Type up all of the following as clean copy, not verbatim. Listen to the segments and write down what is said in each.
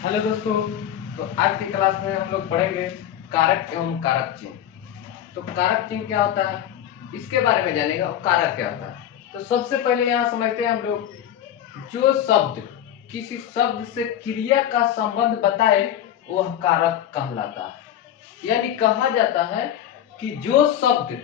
Hello दोस्तों। तो आज की क्लास में हम लोग पढ़ेंगे कारक एवं कारक चिन्ह। तो कारक चिन्ह क्या होता है इसके बारे में जानेगा और कारक क्या होता है। तो सबसे पहले यहाँ समझते हैं हम लोग, जो शब्द किसी शब्द से क्रिया का संबंध बताए वह कारक कहलाता है। यानी कहा जाता है कि जो शब्द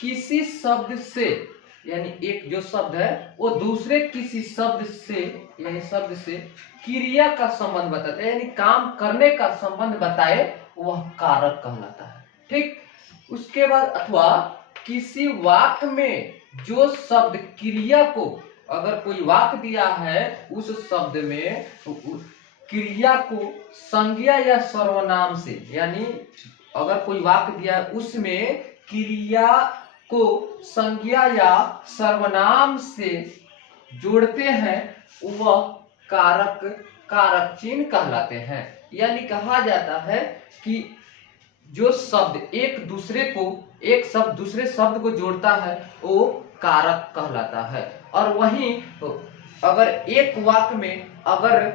किसी शब्द से, यानी एक जो शब्द है वो दूसरे किसी शब्द से, यानी शब्द से क्रिया का संबंध बताता है, यानी काम करने का संबंध बताए वह कारक कहलाता है। ठीक। उसके बाद अथवा किसी वाक्य में जो शब्द क्रिया को, अगर कोई वाक्य दिया है उस शब्द में क्रिया को संज्ञा या सर्वनाम से, यानी अगर कोई वाक्य दिया है उसमें क्रिया को संज्ञा या सर्वनाम से जोड़ते हैं वह कारक चिन्ह कहलाते हैं। यानी कहा जाता है कि जो शब्द एक शब्द दूसरे शब्द को जोड़ता है वो कारक कहलाता है। और वहीं अगर एक वाक्य में अगर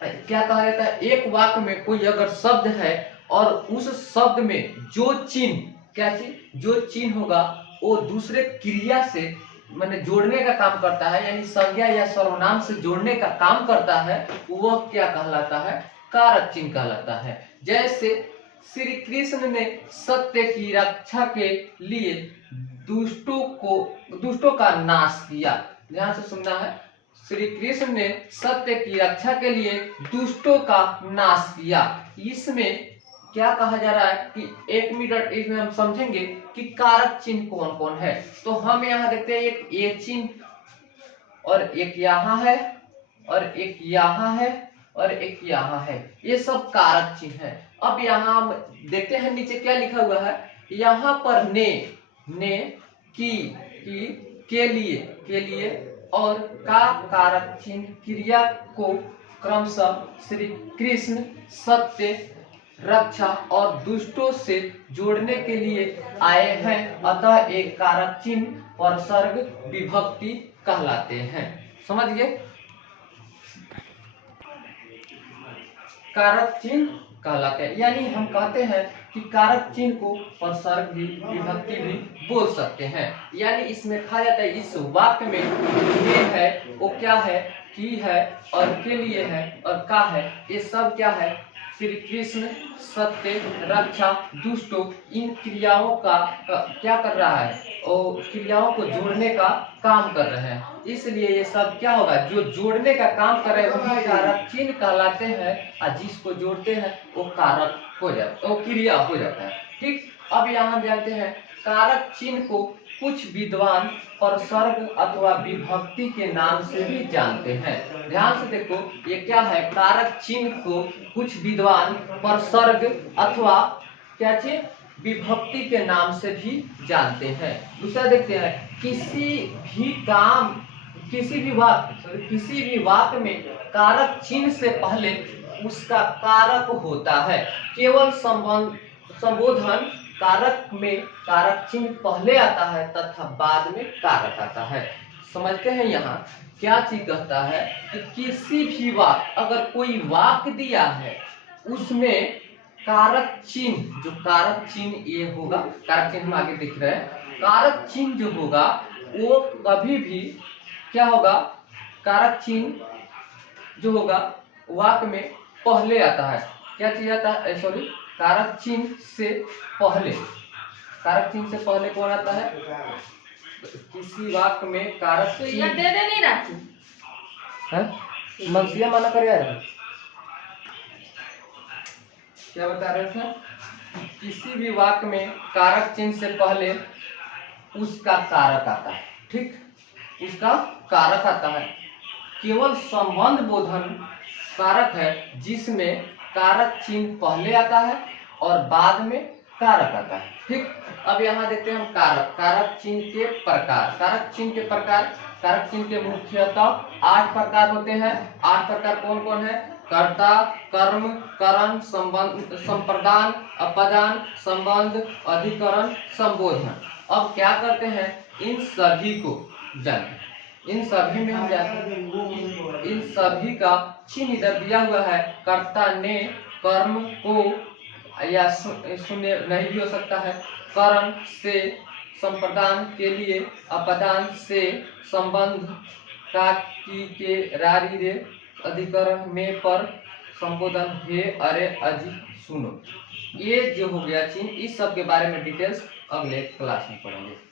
क्या कहा जाता है, एक वाक्य में कोई अगर शब्द है और उस शब्द में जो चिन्ह, क्या चीज, जो चिन्ह होगा वो दूसरे क्रिया से माने जोड़ने का काम करता है, यानी संज्ञा या सर्वनाम से जोड़ने का काम करता है, वह क्या कहलाता है, कारक चिन्ह कहलाता है। जैसे श्री कृष्ण ने सत्य की रक्षा के लिए दुष्टों का नाश किया। ध्यान से सुनना है, श्री कृष्ण ने सत्य की रक्षा के लिए दुष्टों का नाश किया। इसमें क्या कहा जा रहा है कि एक मिनट इसमें हम समझेंगे कि कारक चिन्ह कौन कौन है। तो हम यहाँ देखते हैं एक ये चिन्ह और एक यहाँ है और एक यहाँ है और एक यहाँ है, ये सब कारक चिन्ह है। अब यहाँ हम देखते हैं नीचे क्या लिखा हुआ है, यहाँ पर ने की के लिए और का कारक चिन्ह क्रिया को क्रमशः श्री कृष्ण सत्य रक्षा और दुष्टों से जोड़ने के लिए आए हैं, अतः एक कारक चिन्ह परसर्ग विभक्ति कहलाते हैं। समझ गए, कारक चिन्ह कहलाते हैं। यानी हम कहते हैं कि कारक चिन्ह को परसर्ग भी, विभक्ति भी बोल सकते हैं। यानी इसमें कहा जाता है इस वाक्य में ये है वो क्या है, की है और के लिए है और का है, ये सब क्या है, श्री कृष्ण सत्य रक्षा दुष्टों, इन क्रियाओं का क्या कर रहा है, और क्रियाओं को जोड़ने का काम कर रहे हैं। इसलिए ये सब क्या होगा, जो जोड़ने का काम कर रहे हैं वही कारक चिन्ह कहलाते हैं और जिसको जोड़ते हैं वो कारक हो जाता है, वो क्रिया हो जाता है। ठीक। अब यहाँ जानते हैं कारक चिन्ह को कुछ विद्वान परसर्ग अथवा विभक्ति के नाम से भी जानते हैं। ध्यान से देखो ये क्या है, कारक चिन्ह को कुछ विद्वान परसर्ग अथवा क्या चीज, विभक्ति के नाम से भी जानते हैं। दूसरा देखते हैं, किसी भी वाक्य में कारक चिन्ह से पहले उसका कारक होता है। केवल संबोधन कारक में कारक चिन्ह पहले आता है तथा बाद में कारक आता है। समझते हैं यहाँ क्या चीज कहता है कि किसी भी वाक्य, अगर कोई वाक्य दिया है उसमें कारक चिन्ह, जो कारक चिन्ह ये होगा, कारक चिन्ह हम आगे दिख रहे हैं, कारक चिन्ह जो होगा वो कभी भी क्या होगा, कारक चिन्ह जो होगा वाक्य में पहले आता है। क्या चीज आता है, सॉरी, कारक चिन्ह से पहले कौन आता है, किसी वाक्य में कारक चिन्ह दे दे नहीं रखी है, मनसिया माना कर यार, क्या बता रहे थे, किसी भी वाक्य में कारक चिन्ह से पहले उसका कारक आता है। ठीक, उसका कारक आता है। केवल संबंध बोधन कारक है जिसमें कारक चिन्ह पहले आता है और बाद में कारक आता है। ठीक। अब यहाँ देखते हैं हम कारक चिन्ह के प्रकार। कारक चिन्ह के मुख्यतः 8 प्रकार होते हैं। 8 प्रकार कौन कौन है, कर्ता, कर्म, करण, संप्रदान, अपदान, संबंध, अधिकरण, संबोधन। अब क्या करते हैं, इन सभी को जानें। इन सभी में हम जाते हैं, इन सभी का चिन्ह इधर दिया हुआ है। कर्ता ने कर्म को, या शून्य नहीं भी हो सकता है, कर्म से संप्रदान के लिए, अपदान से संबंध का, की के, रारी रे, अधिकरण में, पर, संबोधन हे, अरे, अजी, सुनो। ये जो हो गया चिन्ह, इस सब के बारे में डिटेल्स अगले क्लास में पढ़ेंगे।